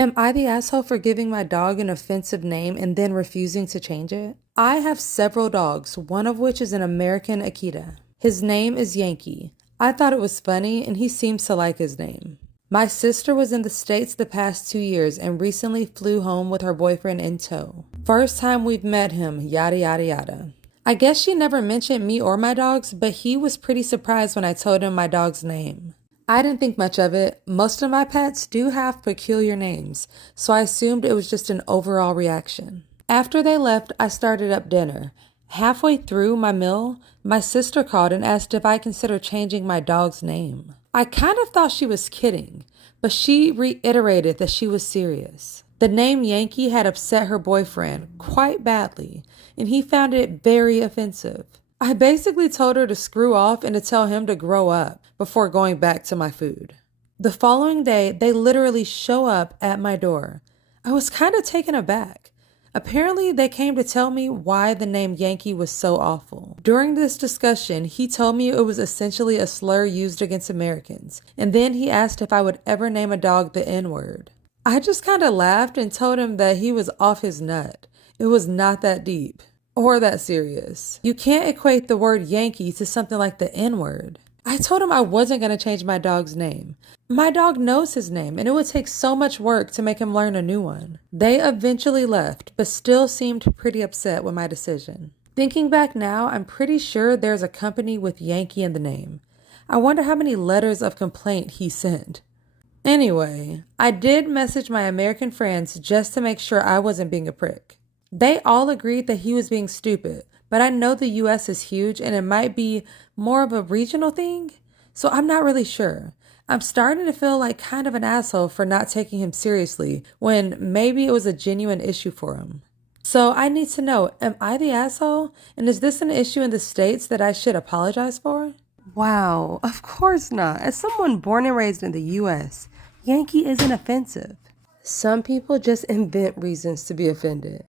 Am I the asshole for giving my dog an offensive name and then refusing to change it? I have several dogs, one of which is an American Akita. His name is Yankee. I thought it was funny and he seems to like his name. My sister was in the States the past 2 years and recently flew home with her boyfriend in tow. First time we've met him, yada yada yada. I guess she never mentioned me or my dogs, but he was pretty surprised when I told him my dog's name. I didn't think much of it. Most of my pets do have peculiar names, so I assumed it was just an overall reaction. After they left, I started up dinner. Halfway through my meal, my sister called and asked if I considered changing my dog's name. I kind of thought she was kidding, but she reiterated that she was serious. The name Yankee had upset her boyfriend quite badly, and he found it very offensive. I basically told her to screw off and to tell him to grow up before going back to my food. The following day, they literally show up at my door. I was kind of taken aback. Apparently, they came to tell me why the name Yankee was so awful. During this discussion, he told me it was essentially a slur used against Americans, and then he asked if I would ever name a dog the N-word. I just kind of laughed and told him that he was off his nut. It was not that deep or that serious. You can't equate the word Yankee to something like the N-word. I told him I wasn't going to change my dog's name. My dog knows his name, and it would take so much work to make him learn a new one. They eventually left, but still seemed pretty upset with my decision. Thinking back now, I'm pretty sure there's a company with Yankee in the name. I wonder how many letters of complaint he sent. Anyway, I did message my American friends just to make sure I wasn't being a prick. They all agreed that he was being stupid, but I know the US is huge and it might be more of a regional thing, so I'm not really sure. I'm starting to feel like kind of an asshole for not taking him seriously when maybe it was a genuine issue for him. So I need to know, am I the asshole? And is this an issue in the States that I should apologize for? Wow, of course not. As someone born and raised in the US, Yankee isn't offensive. Some people just invent reasons to be offended.